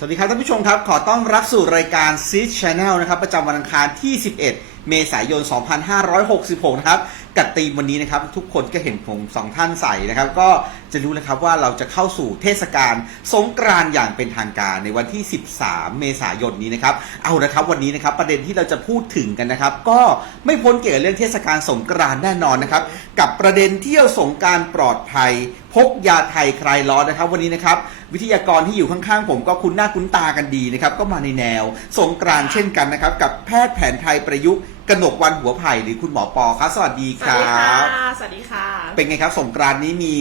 สวัสดีครับท่านผู้ชมครับ ขอต้อนรับสู่รายการ s ี c Channel นะครับ ประจำวันอังคารที่ 11 เมษายน 2566 นะครับ กับธีมวันนี้นะครับ ทุกคนก็เห็นผมสองท่านใส่นะครับ ก็จะรู้นะครับว่าเราจะเข้าสู่เทศกาลสงกรานต์อย่างเป็นทางการในวันที่ 13 เมษายนนี้นะครับ เอาละครับวันนี้นะครับประเด็นที่เราจะพูดถึงกันนะครับ ก็ไม่พ้นเกี่ยวกับเรื่องเทศกาลสงกรานต์แน่นอนนะครับ กับประเด็นเที่ยวสงการปลอดภัย พกยาไทยคลายร้อนนะครับ วันนี้นะครับ วิทยากรที่อยู่ข้างๆผมก็คุ้นหน้าคุ้นตากันดีนะครับ ก็มาในแนว สงกรานต์เช่นกันนะครับ กับแพทย์แผนไทยประยุกต์กนกวันหัวไผ่หรือคุณหมอปอครับสวัสดีสควัสรัดีค่ะ บ สวัสดีค่ะ เป็นไงครับ สงกรานต์นี้มี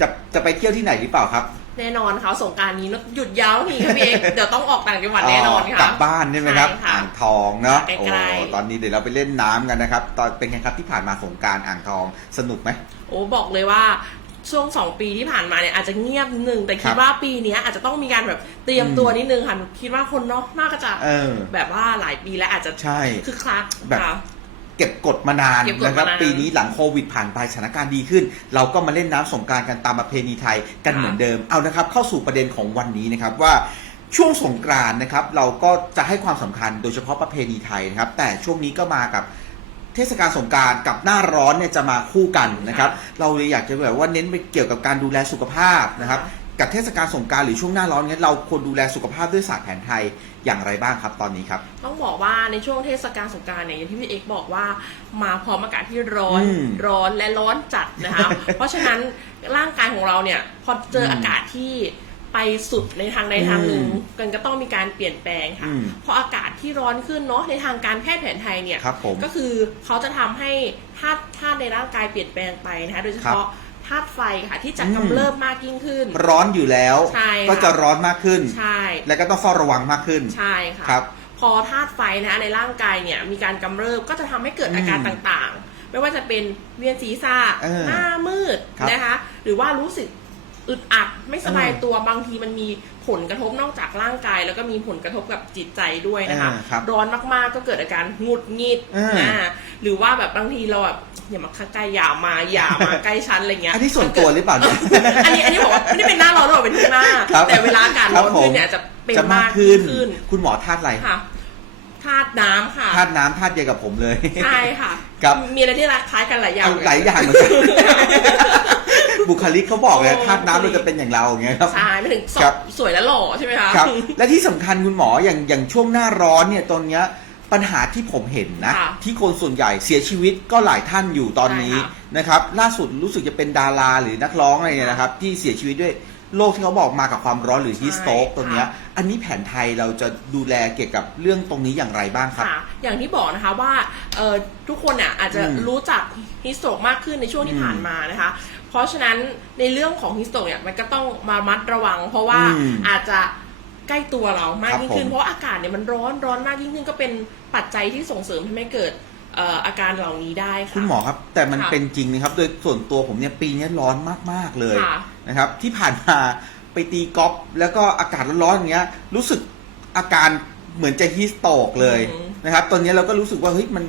จะจะไปเที่ยวที่ไหนหรือเปล่าครับแน่นอนค่ะสงกรารนี้หยุดยาวทีค่ะพี่เอก เดี๋ยวต้องออกต่างจังหวัดแน่นอนกค่ะลับบ้านใช่ไหมครับ ใช่ค่ะอ่างทองเนาะใกล้ๆ โอ้ตอนนี้เดี๋ยวเราไปเล่นน้ำกันนะครับ ตอนเป็นไงครับที่ผ่านมาสงกรารอ่างทองสนุกไหม โอ้บอกเลยว่า ช่วงสองปีที่ผ่านมาเนี่ยอาจจะเงียบนิดนึง แต่คคิรัดบว่าปีเนี้ยอาจจะต้องมีการแบบเตรียมอืมตัวนิดนึงค่ะคิดว่าคนเนาะน่าจะเออ แบบว่าหลายปีแล้วอาจจะใช่ คือคลักแบบ ค่ะ เก็บกดมานานเก็บกดนะครับ มานานปีนี้หลังโควิดผ่านไปสถานการณ์ดีขึ้น เราก็มาเล่นน้ำสงกรารกันตามประเพณีไทยกันค่ะเหมือนเดิมเอานะครับ เข้าสู่ประเด็นของวันนี้นะครับว่าช่วงสงกรานต์นะครับ เราก็จะให้ความสำคัญโดยเฉพาะประเพณีไทยนะครับ แต่ช่วงนี้ก็มากับ เทศกาลสงกรารกับหน้าร้อนเนี่ยจะมาคู่กันนะครับ เราเลยอยากจะแบบว่าเน้นไปเกี่ยวกับการดูแลสุขภาพนะครับ กับเทศกาลสงกรารหรือช่วงหน้าร้อนเนี้ยเราควรดูแลสุขภาพด้วยศาสตร์แผนไทยอย่างไรบ้างครับตอนนี้ครับ ต้องบอกว่าในช่วงเทศกาลสงกรารเนี่ยอย่างที่พี่เอกบอกว่ามาพร้อมอากาศที่ร้อนอืมร้อนและร้อนจัดนะคะ เพราะฉะนั้นร่างกายของเราเนี่ยพอเจออม อากาศที่ ไปสุดในทางใดทางหนึ่งอืมกันก็ต้องมีการเปลี่ยนแปลงค่ะ อืมเพราะอากาศที่ร้อนขึ้นเนาะในทางการแพทย์แผนไทยเนี่ยครับผมก็คือเขาจะทำให้ธาตุธาตุในร่างกายเปลี่ยนแปลงไปนะคะโดยเฉพาะธาตุไฟค่ะที่จะอืม กำเริบมากยิ่งขึ้น ร้อนอยู่แล้ว ใช่ค่ะ ก็จะร้อนมากขึ้น ใช่ และก็ต้องเฝ้าระวังมากขึ้น ใช่ค่ะครับพอธาตุไฟนะคะในร่างกายเนี่ยมีการกำเริบก็จะทำให้เกิดอาการอืมต่างๆ ไม่ว่าจะเป็นเวียนศีรษะเออหน้ามืดครับนะคะ หรือว่ารู้สึก อึดอัดไม่สบายเออตัวบางทีมันมีผลกระทบนอกจากร่างกาย แล้วก็มีผลกระทบกับจิตใจด้วยนะคะเออครับร้อนมากๆก็เกิดอาการหงุดหงิดเอออ่าหรือว่าแบบบางทีเราแบบอย่ามาใกล้อย่ามาอย่ามาใกล้ฉันอะไรเงี้ย อันนี้ส่วนตัวหรือเปล่าเนี่ย อันนี้อันนี้บอกว่าไม่ได้เป็นหน้าร้อนหรอกเป็นทุกหน้า ครับแต่เวลาอากาศร้อนครับผมขึ้นเนี่ยจะเป็นจะมามากกขึ้น ขึ้นคุณหมอธาตุอะไรค่ะธาตุน้ำค่ะธาตุน้ำธาตุเดียวกับผมเลย ใช่ค่ะ ครับ มีอะไรที่รักคล้ายกันหลายอย่าง เอาหลายอย่างเหมือนกัน บุคลิกเขาบอกเลยธาตุน้ำเราจะเป็นอย่างเราอย่างเงี้ยครับ ใช่ไม่ถึงสครับ สวยและหล่อใช่ไหมคะครับและที่สำคัญคุณหมออย่างอย่างช่วงหน้าร้อนเนี่ยตอนเนี้ยปัญหาที่ผมเห็นนะค่ะที่คนส่วนใหญ่เสียชีวิตก็หลายท่านอยู่ตอนนี้ใช่ค่ะนะครับ ล่าสุดรู้สึกจะเป็นดาราหรือนักร้องอะไรเนี่ยนะครับ ที่เสียชีวิตด้วยโรคที่เขาบอกมากับความร้อนหรือฮีสโตกใช่ตรงเนี้ยค่ะอันนี้แผนไทยเราจะดูแลเกี่ยวกับเรื่องตรงนี้อย่างไรบ้างครับ ค่ะ อย่างที่บอกนะคะว่าเอ่อทุกคนเนี่ยอาจจะอืมรู้จักฮิสโตกมากขึ้นในช่วงที่อืมผ่านมานะคะ เพราะฉะนั้นในเรื่องของฮิสโตกเนี่ยมันก็ต้องมามัดระวัง เพราะว่าอืมอาจจะใกล้ตัวเรามากครับยิ่งขึ้นผม เพราะว่าอากาศเนี่ยมันร้อนร้อนมากยิ่งขึ้นก็เป็นปัจจัยที่ส่งเสริมทำให้เกิดเอ่ออาการเหล่านี้ได้ค่ะ คุณหมอครับ แต่มันค่ะเป็นจริงนะครับ โดยส่วนตัวผมเนี่ยปีนี้ร้อนมากๆเลยค่ะ นะครับ ที่ผ่านมาไปตีกอล์ฟแล้วก็อากาศร้อนๆอย่างเงี้ย รู้สึกอาการเหมือนจะฮีสโตกเลยอืมนะครับ ตอนนี้เราก็รู้สึกว่าเฮ้ยมัน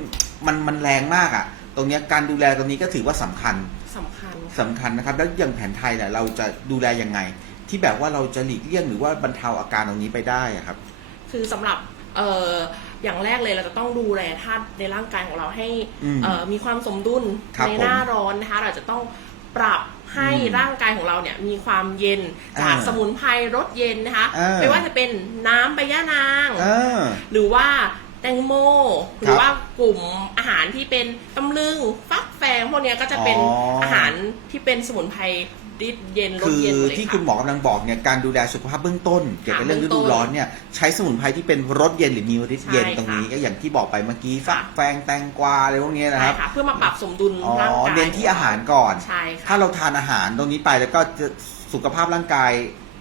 มันมันแรงมากอะ่ะ ตรงเนี้ยการดูแลตรงนี้ก็ถือว่าสำคัญ สำคัญสำคัญนะครับ แล้วอย่างแผนไทยเนี่ยเราจะดูแลยังไง ที่แบบว่าเราจะหลีกเลี่ยงหรือว่าบรรเทาอาการตรงนี้ไปได้อะครับ คือสำหรับเอ่ออย่างแรกเลยเราจะต้องดูแลธาตุในร่างกายของเราให้อืมเอ่อมีความสมดุลครับในหน้าร้อนนะคะ เราจะต้องปรับให้อืมร่างกายของเราเนี่ยมีความเย็นจากอ่าสมุนไพรรสเย็นนะคะอ่าไม่ว่าจะเป็นน้ำใบย่านาง เออ หรือว่า แตงโมหครืรัอบว่ากลุ่มอาหารที่เป็นตำลึงฟักแฟงพวกเนี้ยก็จะเป็นอ๋ออ อาหารที่เป็นสมุนไพรดิบเย็นรสคือเย็นหมดเลยที่ค่ะคุณหมอกำลังบอกเนี่ยการดูแลสุขภาพเบื้องต้นเกี่ยวกับค่ะเรื่องฤเบื้ดูองต้นร้อนเนี่ยใช้สมุนไพรที่เป็นรสเย็นหรือมีฤทธิ์เย็นใช่ค่ะตรงนี้ก็อย่างที่บอกไปเมื่อกี้ฟักค่ะ แฟงแตงกวาอะไรพวกนี้นะใช่ครับค่ะเพื่อมาปรับสมดุลอ๋อร่างกายเน้นที่อาหารก่อน ใช่ค่ะ ถ้าเราทานอาหารตรงนี้ไปแล้วก็จะสุขภาพร่างกาย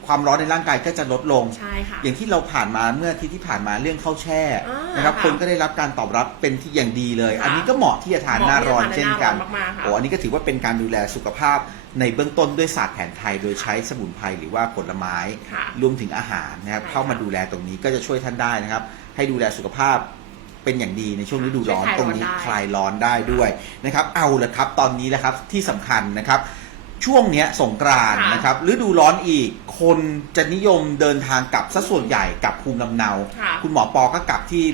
ความร้อนในร่างกายก็จะลดลง ใช่ค่ะ อย่างที่เราผ่านมาเมื่ออาที่ที่ผ่านมาเรื่องข้าวแช่อ่านนะครับค่ะคนก็ได้รับการตอบรับเป็นที่อย่างดีเลย ค่ะอันนี้ก็เหมาะที่จะทานหน้าร้อนเหมาะที่เช่นจะทานกันหน้าร้อนมากๆค่ะ โอ้อันนี้ก็ถือว่าเป็นการดูแลสุขภาพในเบื้องต้นด้วยศาสตร์แผนไทย โดยใช้สมุนไพรหรือว่าผลไม้ ค่ะ รวมถึงอาหารนะครับใช่ค่ะเข้ามาดูแลตรงนี้ก็จะช่วยท่านได้นะครับ ให้ดูแลสุขภาพเป็นอย่างดีในช่วงฤดูร้อนช่วยคลายตรงนี้ร้อนได้ คลายร้อนได้ด้วยนะครับ เอาละครับตอนนี้แหละครับที่สำคัญนะครับ ช่วงเนี้ยสงกรานต์ค่ะนะครับฤดูร้อนอีกคนจะนิยมเดินทางกลับซะส่วนใหญ่กลับภูมิลำเนา ค่ะคุณหมอปอก็กลับที่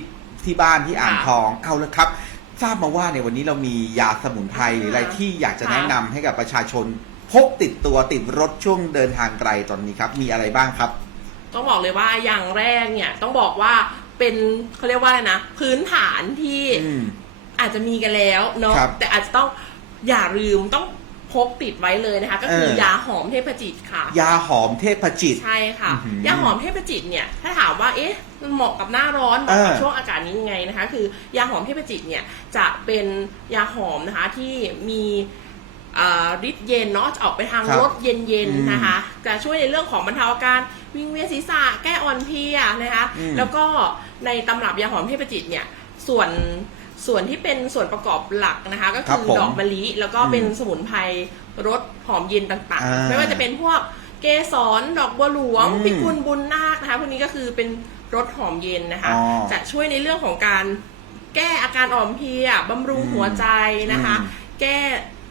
ที่บ้านที่อ่างค่ะทองเอาละครับ ทราบมาว่าในวันนี้เรามียาสมุนไพรหรืออะไรที่อยากจะค่ะ แนะนำให้กับประชาชนพกติดตัวติดรถช่วงเดินทางไกลตอนนี้ครับ มีอะไรบ้างครับ ต้องบอกเลยว่าอย่างแรกเนี่ยต้องบอกว่าเป็นเขาเรียกว่าอะไรนะ พื้นฐานที่อืม อาจจะมีกันแล้วเนาะครับแต่อาจจะต้องอย่าลืมต้อง พกติดไว้เลยนะคะ ก็คือเออ ยาหอมเทพจิตค่ะ ยาหอมเทพจิต ใช่ค่ะ อื้อหือยาหอมเทพจิตเนี่ย ถ้าถามว่า เอ๊ะ มันเหมาะกับหน้าร้อนเหมาะกับเออช่วงอากาศนี้ยังไงนะคะ คือยาหอมเทพจิตเนี่ย จะเป็นยาหอมนะคะที่มีอ่าฤทธิ์เย็นเนาะ จะออกไปทางครับรสเย็นอืมๆนะคะ จะช่วยในเรื่องของบรรเทาอาการวิงเวียนศีรษะ แก้อ่อนเพลียนะคะ อืมแล้วก็ในตำรับยาหอมเทพจิตเนี่ย ส่วน ส่วนที่เป็นส่วนประกอบหลักนะคะ ก็ครัคืบอผมดอกมะลิ แล้วก็เป็นอืมสมุนไพรรสหอมเย็นต่างอ่าๆไม่ว่าจะเป็นพวกเกสรดอกบัวหลวงอืมพิกุลบุญนาคนะคะพวกนี้ก็คือเป็นรสหอมเย็นนะคะอ๋อจะช่วยในเรื่องของการแก้อาการอ่อนเพลียบำรุงอืมหัวใจนะคะอืมแก้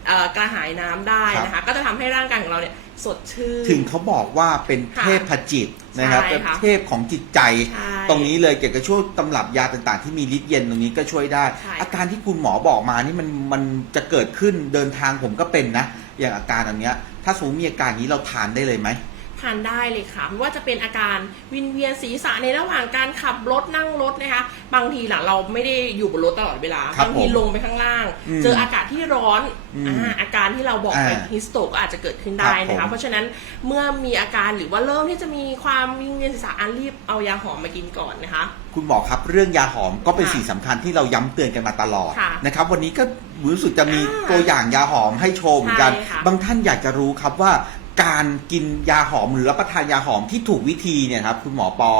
เอ่อกระหายน้ำได้นะคะ ก็จะทำให้ร่างกายของเราเนี่ย สดชื่น ถึงเขาบอกว่าเป็นค่ะเทพจิตนะครับใช่เป็นค่ะเทพของจิตใจใช่ตรงนี้เลยเกี่ยวกับช่วยตำรับยาต่างๆ ที่มีฤทธิ์เย็นตรงนี้ก็ช่วยได้ใช่อาการที่คุณหมอบอกมานี่มันมันจะเกิดขึ้นเดินทางผมก็เป็นนะ อย่างอาการอันเนี้ย ถ้าสมมติมีอาการอย่างนี้เราทานได้เลยไหม ทานได้เลยค่ะไม่ว่าจะเป็นอาการวินเวียนศีรษะในระหว่างการขับรถนั่งรถนะคะ บางทีหล่ะเราไม่ได้อยู่บนรถตลอดเวลาครับบางทีผมลงไปข้างล่าง อืมเจออากาศที่ร้อนอืมอ่าอาการที่เราบอกไปอ่าฮิสโตกอาจจะเกิดขึ้นได้นะครัคะ บผม เพราะฉะนั้นเมื่อมีอาการหรือว่าเริ่มที่จะมีความวิงเวียนศีรษะอันรีบเอายาหอมมากินก่อนนะคะ คุณหมอครับเรื่องยาหอมก็เป็นค่ะสิ่งสำคัญที่เราย้ำเตือนกันมาตลอดค่ะนะครับ วันนี้ก็รู้สึกจะมีอ่าตัวอย่างยาหอมให้โชว์เหมือนกัน ใช่ค่ะบางท่านอยากจะรู้ครับว่า การกินยาหอมหรือรับประทานยาหอมที่ถูกวิธีเนี่ยครับคุณหมอปอ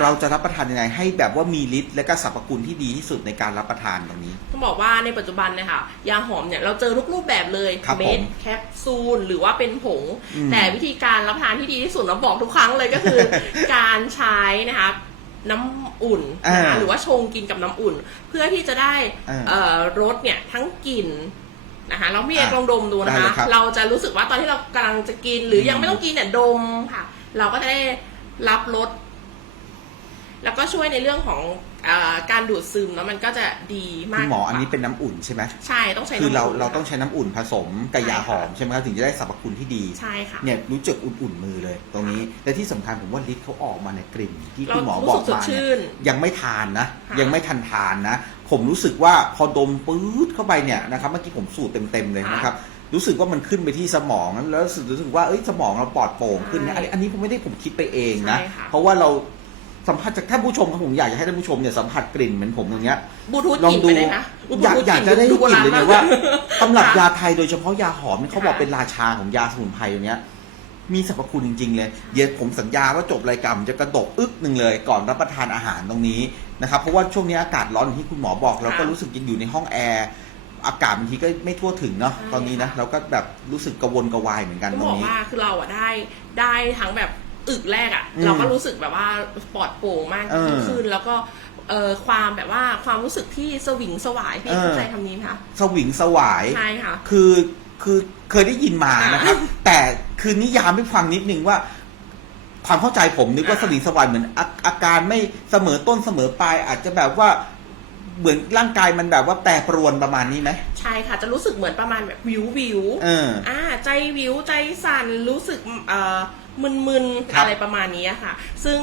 เราจะรับประทานยังไงให้แบบว่ามีฤทธิ์และก็สรรพคุณที่ดีที่สุดในการรับประทานตรงนี้ ต้องบอกว่าในปัจจุบันเนี่ยค่ะยาหอมเนี่ยเราเจอทุกรูปแบบเลยครับเม็ดผมแคปซูลหรือว่าเป็นผง อืมแต่วิธีการรับประทานที่ดีที่สุดเราบอกทุกครั้งเลยก็คือ การใช้นะคะน้ำอุ่นนะคะอ่าหรือว่าชงกินกับน้ำอุ่น เพื่อที่จะได้อ่า เอ่อรสเนี่ยทั้งกลิ่น นะคะแล้วพี่เอกอะลองดมดูนะได้คะเลยครับ เราจะรู้สึกว่าตอนที่เรากำลังจะกินหรือยังอืมไม่ต้องกินเนี่ยดมค่ะ เราก็จะได้รับรสแล้วก็ช่วยในเรื่องของอาการดูดซึมแล้วมันก็จะดีมาคุกณหมออันนี้กว่าเป็นน้ำอุ่นใช่ไหมใช่ต้องใช้คือเราน้ำนเราต้องใช้น้ำอุ่นผสมกับยาหอมใช่ค่ะใช่ไหมครับถึงจะได้สรรพคุณที่ดี ใช่ค่ะ เนี่ยรู้จักอุ่นๆมือเลย ตรงนี้และที่สำคัญผมว่าฤทธิ์เขาออกมาในยกลิ่นที่เราคุณหมอรู้บอสึกกสดมาชื่เนี่ยนยังไม่ทานนะ ค่ะยังไม่ทันทานนะ ผมรู้สึกว่าพอดมปื๊ดเข้าไปเนี่ยนะครับเมื่อกี้ผมสูดเต็มๆเลยค่ะนะครับรู้สึกว่ามันขึ้นไปที่สมองแล้วรู้สึกรู้สึกว่าเอ้ยสมองเราปลอดโปร่งขึ้นนะใช่อันนี้อันนี้ผมไม่ได้ผมคิดไปเองนะ ใช่ค่ะ เพราะว่าเราสัมผัสจากท่านผู้ชมครับผมอยากจะให้ท่านผู้ชมเนี่ยสัมผัสกลิ่นเหมือนผมอย่างเงี้ย บลูทูธลองกลิ่นดูไปเลยนะอยากบลูทูธอยากจะได้ดูกลิ่นเลยโบรเนี่ยณว่าตำรับค่ะยาไทยโดยเฉพาะยาหอมเนี่ยเขาบอกค่ะเป็นราชาของยาสมุนไพรตัวเนี้ย มีสรรพคุณจริง ๆ เลย เดี๋ยวผมสัญญาว่าจบรายการผมจะกระดกอึกหนึ่งเลย ก่อนรับประทานอาหารตรงนี้ นะครับเพราะว่าช่วงนี้อากาศร้อนอย่างที่คุณหมอบอก เราก็ค่ะรู้สึกยังอยู่ในห้องแอร์อากาศบางทีก็ไม่ทั่วถึงเนาะใช่ตอนนี้นะค่ะเราก็แบบรู้สึกกระวนกระวายเหมือนกันต้องตรบงอกนี้ว่าคือเราอะได้ได้ทั้งแบบอึกแรกอะอืมเราก็รู้สึกแบบว่าปลอดโปร่งมากเออยิ่งขึ้นแล้วก็เอ่อความแบบว่าความรู้สึกที่สวิงสวายพี่เออเข้าใจคำนี้ไหมคะสวิงสวายใช่ค่ะคือคือเคยได้ยินมาอะนะครับ แต่คือนิยามให้ฟังนิดนึงว่า ความเข้าใจผมนึกว่าอะสวิงสวายเหมือนอาอาการไม่เสมอต้นเสมอปลายอาจจะแบบว่าเหมือนร่างกายมันแบบว่าแปรปรวนประมาณนี้ไหม ใช่ค่ะ จะรู้สึกเหมือนประมาณแบบวิววิวเอออ่า ใจวิวใจสั่นรู้สึกเอ่อมึนครัๆบอะไรประมาณนี้ค่ะ ซึ่ง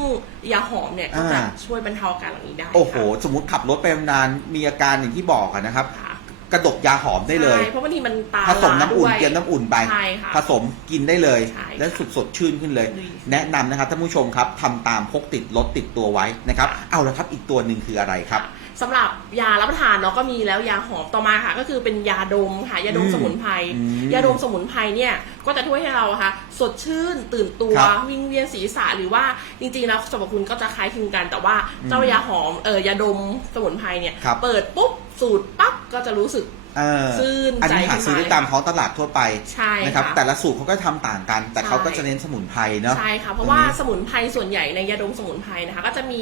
ยาหอมเนี่ยก็จะอ่า ช่วยบรรเทาอาการเหล่านี้ได้โอ้โห ค่ะสมมติขับรถไปนานๆมีอาการอย่างที่บอกอะนะครับ ค่ะ กระดกยาหอมได้เลย ใช่เพราะบางทีมันตาผสมน้ำอุ่นล้าด้วย เตรียมน้ำอุ่นไป ใช่ค่ะผสมกินได้เลย ใช่แล้วสุดสดชื่นขึ้นเลย ดีแนะนำนะครับท่านผู้ชมครับทำตามพกติดรถติดตัวไว้นะครับเอาละครับอีกตัวหนึ่งคืออะไรครับ สำหรับยารับประทานเนาะก็มีแล้วยาหอมต่อมาค่ะ ก็คือเป็นยาดมค่ะ ยาดมอืมสมุนไพรอืมยาดมสมุนไพรเนี่ยก็จะช่วยให้เราอะค่ะ สดชื่นตื่นตัวครับวิงเวียนศีรษะหรือว่าจริงๆแล้วสรรพคุณก็จะคล้ายคลึงกัน แต่ว่าอืมเจ้ายาหอมเออยาดมสมุนไพรเนี่ยครับเปิดปุ๊บ สูตรปั๊บก็จะรู้สึก เออชื่นอันนี้ใจหาซื้อได้ขึ้นมาตามท้องตลาดทั่วไปใช่นะครับ ค่ะ แต่ละสูตรเขาก็ทำต่างกัน แต่เขาก็ใช่จะเน้นสมุนไพรเนาะ ใช่ค่ะ เพราะว่าสมุนไพรส่วนใหญ่ในยาดมสมุนไพรนะคะ ก็จะมี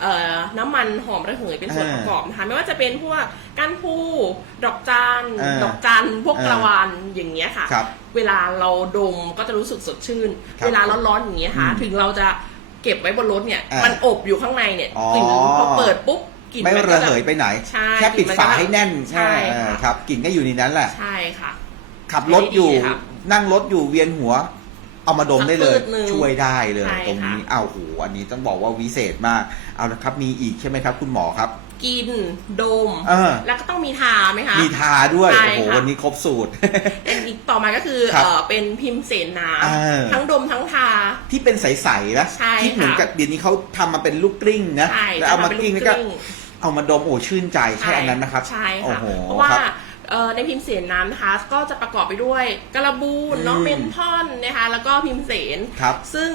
เอ่อน้ำมันหอมระเหยเป็นส่วนอ่าประกอบนะคะ ไม่ว่าจะเป็นพวกก้านพูดอกจานอ่าดอกจันพวกอ่ากระวานอย่างเงี้ยค่ะ ครับเวลาเราดมก็จะรู้สึกสดชื่น ครับเวลาร้อนๆอย่างเงี้ยค่ะอืมถึงเราจะเก็บไว้บนรถเนี่ย อ่ามัมันอบอยู่ข้างในเนี่ยอ๋อกลิ่นพอเปิดปุ๊บ กลิ่นไม่มันก็ระจะเหยไปไหน ใช่แค่ปิดกลิ่นมันฝาก็ให้แน่นใช่เออค่ะ ครับกลิ่นก็อยู่ในนั้นแหละ ใช่ค่ะ ขับรถอยู่ดีค่ะนั่งรถอยู่เวียนหัว เอามาดมได้เลย สักพืชหนึ่งช่วยได้เลยใช่ตรงนี้ค่ะ เอาโหอันนี้ต้องบอกว่าวิเศษมากเอาละครับมีอีกใช่ไหมครับคุณหมอครับ กินดม เออ แล้วก็ต้องมีทาไหมคะ มีทาด้วยใช่โอ้โหค่ะ วันนี้ครบสูตรอันอีกต่อมาก็คือครับเออเป็นพิมพ์เสนน้เออำทั้งดมทั้งทา ที่เป็นใสๆนะใช่ที่เหมือนค่ะกับเดี๋ยวนี้เขาทำมาเป็นลูกกลิ้งนะใช่แล้วเอามาจะทำเป็นกลิ้งลูแล้วกก็กลิ้ง เอามาดมโอ้ชื่นใจใช่อันนั้นนะครับใช่โอ้ค่ะโหเพราะว่าครับ เอ่อในพิมพ์เสนน้ำนะคะก็จะประกอบไปด้วยกระบูนเนาะอืม เมนทอนนะคะแล้วก็พิมพ์เสน ครับ ซึ่ง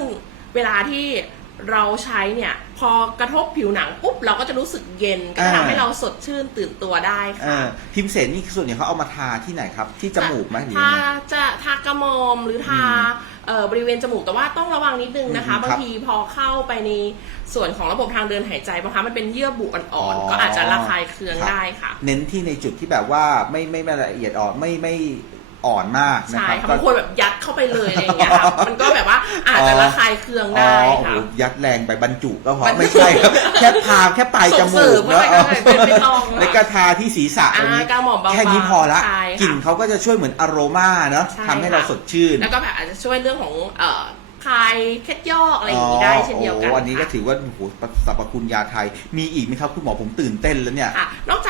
เวลาที่เราใช้เนี่ย พอกระทบผิวหนังปุ๊บ เราก็จะรู้สึกเย็นก็จะอ่า ทำให้เราสดชื่นตื่นตัวได้เอค่ะ อพิมพ์เสนนี่ส่วนใหญ่เขาเอามาทาที่ไหนครับ ที่จมูกไหมหรือถ้ายังไง จะทากระหมอมหรือทาอืม เอ่อบริเวณจมูกแต่ว่าต้องระวังนิดนึงนะคะ อืมครับบางทีพอเข้าไปในส่วนของระบบทางเดินหายใจบางครั้งมันเป็นเยื่อบุอ่อนอ๋อๆก็อาจจะระคายเคืองครับ ได้ค่ะ เน้นที่ในจุดที่แบบว่าไม่ไม่ไม่ละเอียดอ่อนไม่ไม่ อ่อนมากนะใช่ครับค่ะบางคนแบบยัดเข้าไปเลยอะไรอย่างเงี้ยค่ะมันก็แบบว่าอาจจะระคายเคืองอ๋อได้โอ้ค่ะ โหยัดแรงไปบรรจุก็พอบรรจุไม่ใช่ครับแค่ทาแค่ปลายจส่งมูเสริกมเนาะอะไรก็ได้เป็นไม่ต้องค่ะแล้วก็ทาที่ศีรษะอ่าตรงนี้กระหม่อมเบาๆแค่นี้พอละใช่ค่ะกลิ่นเขาก็จะช่วยเหมือนอโรมาเนาะใช่ทำให้ค่ะเราสดชื่น แล้วก็แบบอาจจะช่วยเรื่องของเอ่อคลายเคล็ดยอกอะไรอย่างนี้ได้เช่นเดียวกันโอ้อันนี้ก็ค่ะ ถือว่าโอ้โหสรรพคุณยาไทย มีอีกไหมครับ คุณหมอผมตื่นเต้นแล้วเนี่ย ค่ะนอก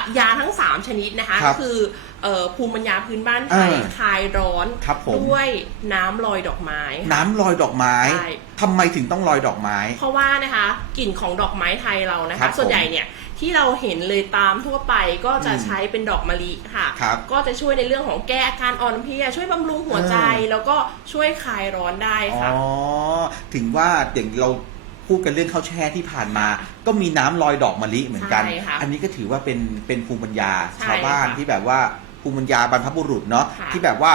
จากจะยาทั้ง 3 ชนิดนะคะ ครัก็บคือเอ่อภูมิปัญญาพื้นบ้านไทยอ่าคลายร้อนครับผม ด้วยน้ำลอยดอกไม้ค่ะ น้ำลอยดอกไม้ใช่ ทำไมถึงต้องลอยดอกไม้ เพราะว่านะคะกลิ่นของดอกไม้ไทยเรานะครัคะบผมส่วนใหญ่เนี่ยที่เราเห็นเลยตามทั่วไปก็จะอืมใช้เป็นดอกมะลิค่ะ ครับก็จะช่วยในเรื่องของแก้อาการอ่อนเพลียช่วยบำรุงหัวใจ เออ แล้วก็ช่วยคลายร้อนได้อ๋อค่ะถึงว่าอย่างเรา พูดกันเรื่องข้าวแช่ที่ผ่านมา ก็มีน้ำลอยดอกมะลิเหมือนกัน ใช่ค่ะอันนี้ก็ถือว่าเป็นเป็นภูมิปัญญาใช่ชาวบ้านค่ะที่แบบว่าภูมิปัญญาบรรพบุรุษเนาะค่ะ ที่แบบว่า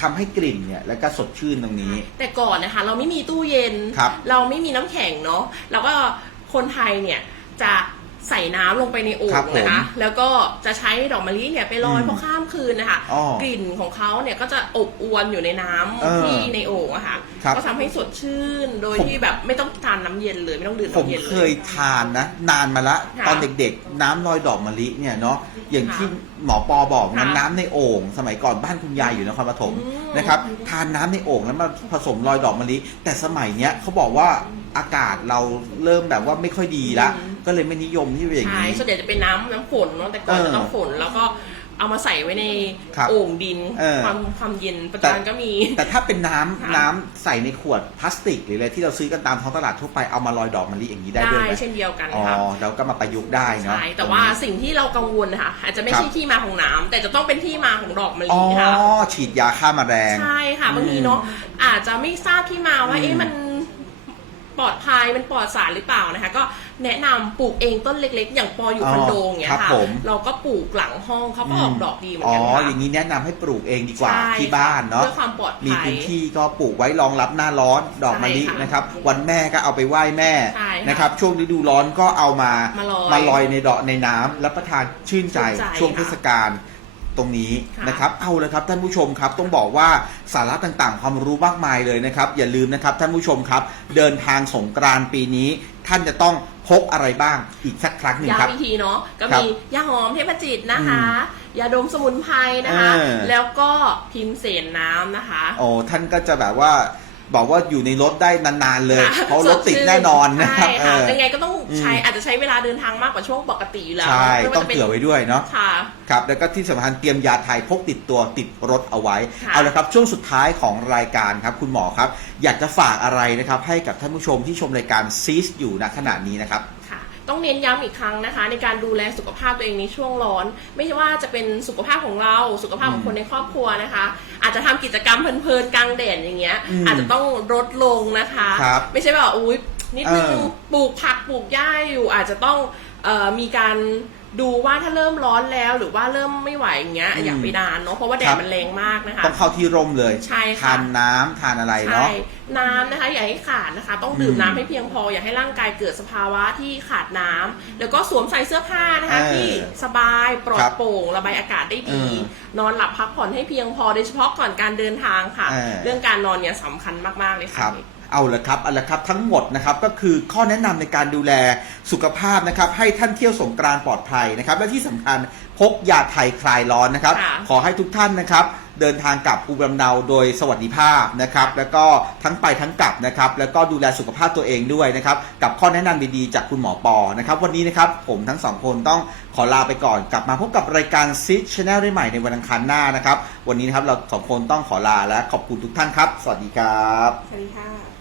ทำให้กลิ่นเนี่ยแล้วก็สดชื่นตรงนี้ แต่ก่อนนะคะ เราไม่มีตู้เย็น ครับเราไม่มีน้ำแข็งเนาะแล้วก็คนไทยเนี่ยจะ ใส่น้ำลงไปในโอ่ครังบผมนะคะแล้วก็จะใช้ดอกมะลิเนี่ยไปลอยอืมพอข้ามคืนนะคะอ๋อกลิ่นของเขาเนี่ยก็จะอบอวนอยู่ในน้ำเออที่ในโอ่งอะค่ะครับ ก็ทำให้สดชื่นโดยผมที่แบบไม่ต้องทานน้ำเย็นเลยไม่ต้องดื่มผมน้ำเย็นเลยเคยทานนะ นานมาละค่ะตอนเด็กๆ น้ำลอยดอกมะลิเนี่ยเนาะอย่างค่ะที่หมอปอบอกนะค่ะน้ำในโอ่งสมัยก่อนบ้านคุณยายอยู่นครปฐมอืมนะครับทานน้ำในโอ่งแล้วมาผสมลอยดอกมะลิแต่สมัยเนี้ยเขาบอกว่าอากาศเราเริ่มแบบว่าไม่ค่อยดีละ อืม ก็เลยไม่นิยมที่เป็นอย่างใช่นี้ ส่วนใหญ่จะเป็นน้ำน้ำฝนเนาะแต่ก่อนเออจะต้องฝนแล้วก็เอามาใส่ไว้ในครับโอ่งดิน เออ ความความเย็นปัจจุบันก็มี แต่ถ้าเป็นน้ำค่ะ น้ำใส่ในขวดพลาสติกหรืออะไรที่เราซื้อกันตามท้องตลาดทั่วไปเอามาลอยดอกมะลิอย่างนี้ได้ด้วยไหมเช่นเดียวกันอ๋อค่ะแล้วก็มาประยุกต์ได้เนาะ ใช่แต่ว่าสิ่งที่เรากังวลนะคะอาจจะไม่ครับใช่ที่มาของน้ำแต่จะต้องเป็นที่มาของดอกมะอ๋ลิอ ค่ะ ฉีดยาฆ่าแมลง ใช่ค่ะบางทีเนาะอาจจะไม่ทราบที่มาว่าอืมเอ๊ะมันปลอดภัยมันปลอดสารหรือเปล่านะคะ ก็ แนะนำปลูกเองต้นเล็ก ๆ อย่างปออยู่คอนโดอย่างเงี้ครัยบค่ะผม เราก็ปลูกหลังห้องเขาก็ออกดอกดีเหมือนอ๋อ กันค่ะอย่างนี้แนะนำให้ปลูกเองดีกว่าใช่ที่บ้านเนาะเพื่อความปลอดมีภัย พื้นที่ก็ปลูกไว้รองรับหน้าร้อนดอกมะลิใช่ค่ะนะครับ วันแม่ก็เอาไปไหว้แม่ใช่ค่ะนะครับ ช่วงฤดูร้อนก็เอามามาลอยมาลอยในดอกในน้ำรับประทานชื่นใจชื่นใจช่วงค่ะเทศกาลตรงนี้ค่ะนะครับ เอาเลยครับท่านผู้ชมครับต้องบอกว่าสาระต่างๆ ความรู้มากมายเลยนะครับ อย่าลืมนะครับท่านผู้ชมครับ เดินทางสงกรานต์ปีนี้ ท่านจะต้อง พกอะไรบ้างอีกสักครั้งหนึ่งครับย้ำอีกทีเนาะก็ครับมียาหอมเทพจิตนะคะยาดมสมุนไพรนะคะเออแล้วก็พิมพ์เสนน้ำนะคะโอ้ท่านก็จะแบบว่า บอกว่าอยู่ในรถได้นานๆเลยค่ะเพราะรถติดแน่นอนนะครับใช่ค่ะเออยังไงก็ต้องใช้อืมอาจจะใช้เวลาเดินทางมากกว่าช่วงปกติอยู่แล้วใช่ไม่ว่าต้องจะเป็นเผื่อไว้ด้วยเนาะค่ะครับแล้วก็ที่สำคัญเตรียมยาไทยพกติดตัวติดรถเอาไว้ค่ะเอาละครับช่วงสุดท้ายของรายการครับคุณหมอครับ อยากจะฝากอะไรนะครับให้กับท่านผู้ชมที่ชมรายการซีสอยู่ณขณะนี้นะครับค่ะ ต้องเน้นย้ำอีกครั้งนะคะ ในการดูแลสุขภาพตัวเองในช่วงร้อน ไม่ใช่ว่าจะเป็นสุขภาพของเราสุขภาพของคนในครอบครัวนะคะ อาจจะทำกิจกรรมเพลินๆกลางแดดอย่างเงี้ยอืมอาจจะต้องลดลงนะคะครับไม่ใช่ว่าอุ้ยนิดนึงเออปลูกผักปลูกหญ้าอยู่อาจจะต้องเอ่อมีการ ดูว่าถ้าเริ่มร้อนแล้วหรือว่าเริ่มไม่ไหวอย่างเงี้ยอืมอย่าไปนานเนาะเพราะว่าแดครัดบมันแรงมากนะคะต้องเข้าที่ร่มเลยใช่ค่ะทานน้ำทานอะไรใช่เนาะน้ำนะคะอย่าให้ขาดนะคะ ต้องดื่มอืมน้ำให้เพียงพอ อย่าให้ร่างกายเกิดสภาวะที่ขาดน้ำแล้วก็สวมใส่เสื้อผ้านะคะเออที่สบายปลอครัดบโปร่งระบายอากาศได้ดีเออนอนหลับพักผ่อนให้เพียงพอโดยเฉพาะก่อนการเดินทางค่ะเออเรื่องการนอนเนี่ยสำคัญมากๆเลยคค่ะรับเอาละครับเอาละครับทั้งหมดนะครับก็คือข้อแนะนำในการดูแล สุขภาพนะครับ ให้ท่านเที่ยวสงกรานต์ปลอดภัยนะครับ และที่สำคัญพกยาไทยคลายร้อนนะครับ ค่ะ ขอให้ทุกท่านนะครับ เดินทางกลับภูมิลำเนาโดยสวัสดิภาพนะครับ แล้วก็ทั้งไปทั้งกลับนะครับ แล้วก็ดูแลสุขภาพตัวเองด้วยนะครับ กับข้อแนะนำดีๆจากคุณหมอปอนะครับ วันนี้นะครับผมทั้งสองคนต้องขอลาไปก่อน กลับมาพบกับรายการซิชชแนลได้ใหม่ในวันอังคารหน้านะครับ วันนี้นะครับเราสองคนต้องขอลาและขอบคุณทุกท่านครับ สวัสดีครับ สวัสดีค่ะ